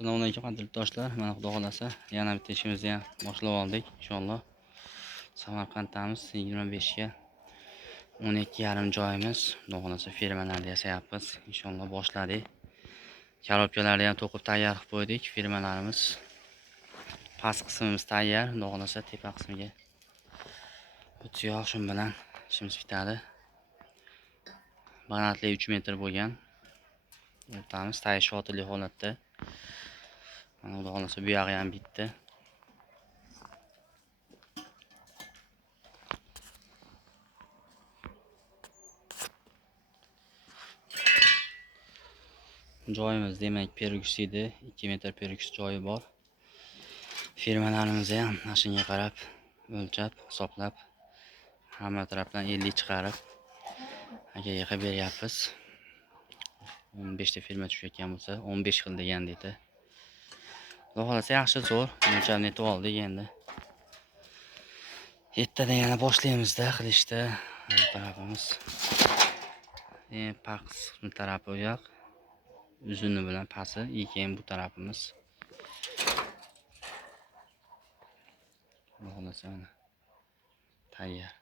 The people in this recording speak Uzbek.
Assalomu alaykum qadrdonlar. Mana xudo xolasa yana bitta ishimizni ham boshlab oldik inshaalloh. Samarqanddamiz 25 ga 12,5 joyimiz. Xudo xolasa firmalarni yasayapmiz. Inshaalloh boshladik. Korobkalarni ham to'qib tayyor qilib qo'ydik. Firmalarimiz past qismimiz tayyor. Xudo xolasa tepa qismiga o'tiyoq shu bilan ishimiz bitadi. Balandlik 3 metr bo'lgan. O'rtamiz tayish shotirli holatda. Mana xudo xolasa bu yog'i ham bitdi. Joyimiz demak perugusida 2 metr perugus joyi bor. Firmalarimizni ham mashinaga qarab o'lchab, hisoblab, hamma tarafdan 50 chiqarib akaga qilib beryapmiz. 15 ta firma tushayotgan bo'lsa 15 xil degan deydi. Xudo xolasa yaxshi zo'r o'lchab netib oldik endi. Ertadan yana boshlaymiz-da qilishda. Bu tarafimiz past tarafi u yoq. Uzuni bilan pasi, keyin bu tarafimiz. Xudo xolasa tayyor.